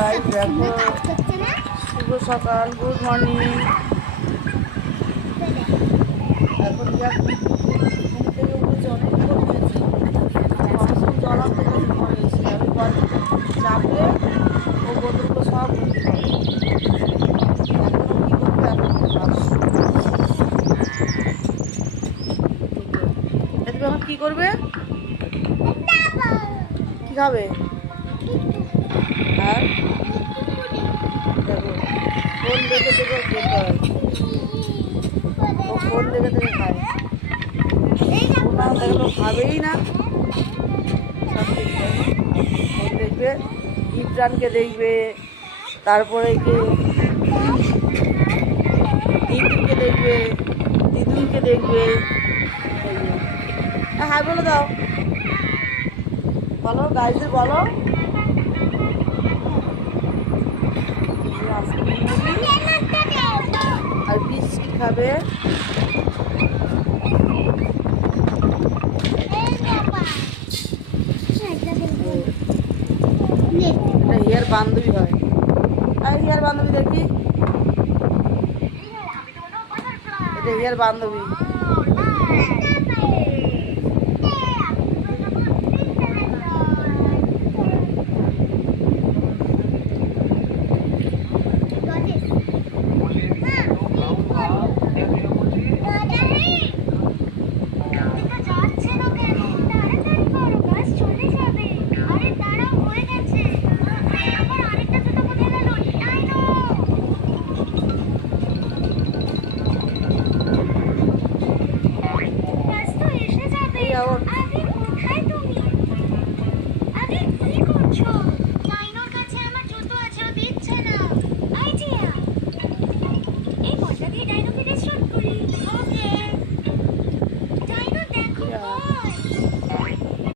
Guys দেখো, শুভ সকাল, good morning. এখন ঘুম থেকে উঠেছে, অনেক ভোর হয়েছে, সমস্ত জল আনতে গেছে ঘরে এসে। আমি ঘর চাপলে ও বোতলগুলো সব ভর্তি করে। এখনো কী করবে, এখন তুমি এখন কী করবে, কী খাবে? আর দেখো, ফোন দেখে দেখে খেতে হয়, ও ফোন দেখে দেখে খায়। ফোন না দেখলে ও খাবেই না। সব দেখবে, ফোন দেখবে, ইমরানকে দেখবে, তারপরে কি দিদিকে দেখবে, দিদুনকে দেখবে। হাই বলে দাও, বলো গাইজদের বলো। আর বিস্কিট খাবে। এটা হিয়ার বান্ধবী হয়। আর হিয়ার বান্ধবী দেখি, এটা হিয়ার বান্ধবী।